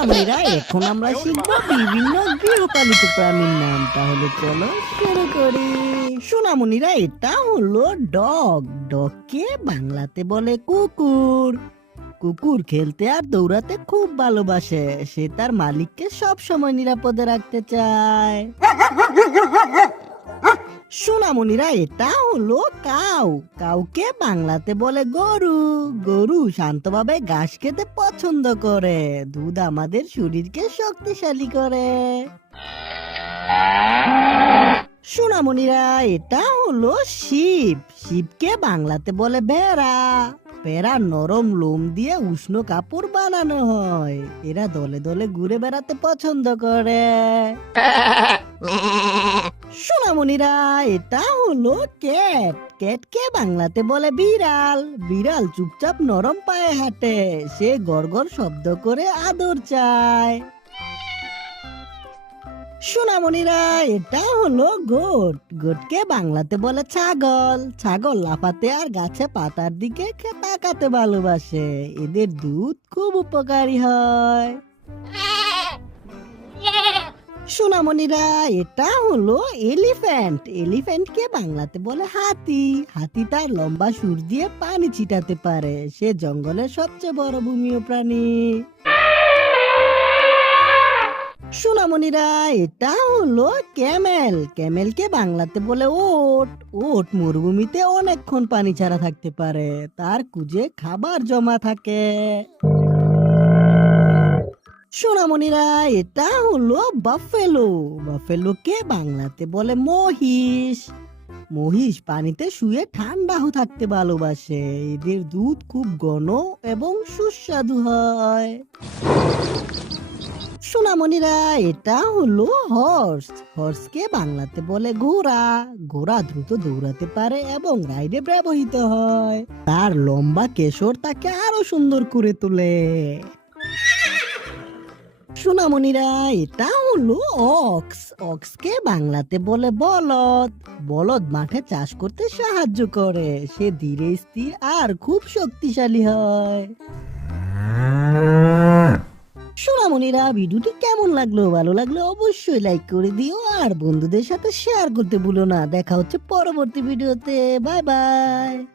সোনামণিরা এখন আমরা শিখবো বিভিন্ন গৃহপালিত প্রাণীর নাম। তাহলে চলো শুরু করি। সোনামণিরা এটা হলো ডগ। ডগকে বাংলাতে বলে কুকুর। কুকুর খেলতে আর দৌড়াতে খুব ভালোবাসে। সে তার মালিককে সব সময় নিরাপদে রাখতে চায়। সোনামণিরা এটা হলো কাউ। কাউকে বাংলাতে বলে গরু। গরু শান্তভাবে ঘাস খেতে পছন্দ করে। দুধ আমাদের শরীরকে শক্তিশালী করে। সোনামণিরা এটা হলো শিব। শিবকে বাংলাতে বলে ভেড়া। ভেড়ার নরম লোম দিয়ে উষ্ণ কাপড় বানানো হয়। এরা দলে দলে ঘুরে বেড়াতে পছন্দ করে। সোনামণিরা এটা হলো ক্যাট। ক্যাটকে বাংলাতে বলে বিড়াল। বিড়াল চুপচাপ নরম পায়ে হাঁটে। সে গড়গড় শব্দ করে আদর চায়। সোনামণিরা এটা হলো গোট। গোটকে বাংলাতে বলে ছাগল। ছাগল লাফাতে আর গাছে পাতার দিকে তাকাতে ভালোবাসে। এদের দুধ খুব উপকারী হয়। সোনামণিরা এটা হলো এলিফ্যান্ট। এলিফ্যান্টকে বাংলাতে বলে হাতি। হাতি তার লম্বা সুর দিয়ে পানি ছিটাতে পারে। সে জঙ্গলের সবচেয়ে বড় ভূমিও প্রাণী। সোনামণিরা এটা হলো ক্যামেল। ক্যামেলকে বাংলাতে বলে ওট। ওট মরুভূমিতে অনেকক্ষণ পানি ছাড়া থাকতে পারে। তার কুজে খাবার জমা থাকে। সোনামণিরা এটা হলো বাফেলো। বাফেলোকে বাংলাতে বলে মহিষ। মহিষ পানিতে শুয়ে ঠান্ডা থাকতে ভালোবাসে। এদের দুধ খুব ঘন এবং সুস্বাদু হয়। সোনামণিরা এটা হলো হর্স। হর্সকে বাংলাতে বলে ঘোড়া। ঘোড়া দ্রুত দৌড়াতে পারে এবং রাইডে ব্যবহৃত হয়। তার লম্বা কেশর তাকে আরো সুন্দর করে তোলে। সোনামণিরা এটা হলো অক্স। অক্সকে বাংলাতে বলে বলদ। বলদ মাঠে চাষ করতে সাহায্য করে। সে ধীরে স্থির আর খুব শক্তিশালী হয়। সোনামণিরা ভিডিওটি কেমন লাগলো? ভালো লাগলে অবশ্যই লাইক করে দিও আর বন্ধুদের সাথে শেয়ার করতে ভুলো না। দেখা হচ্ছে পরবর্তী ভিডিওতে। Bye bye.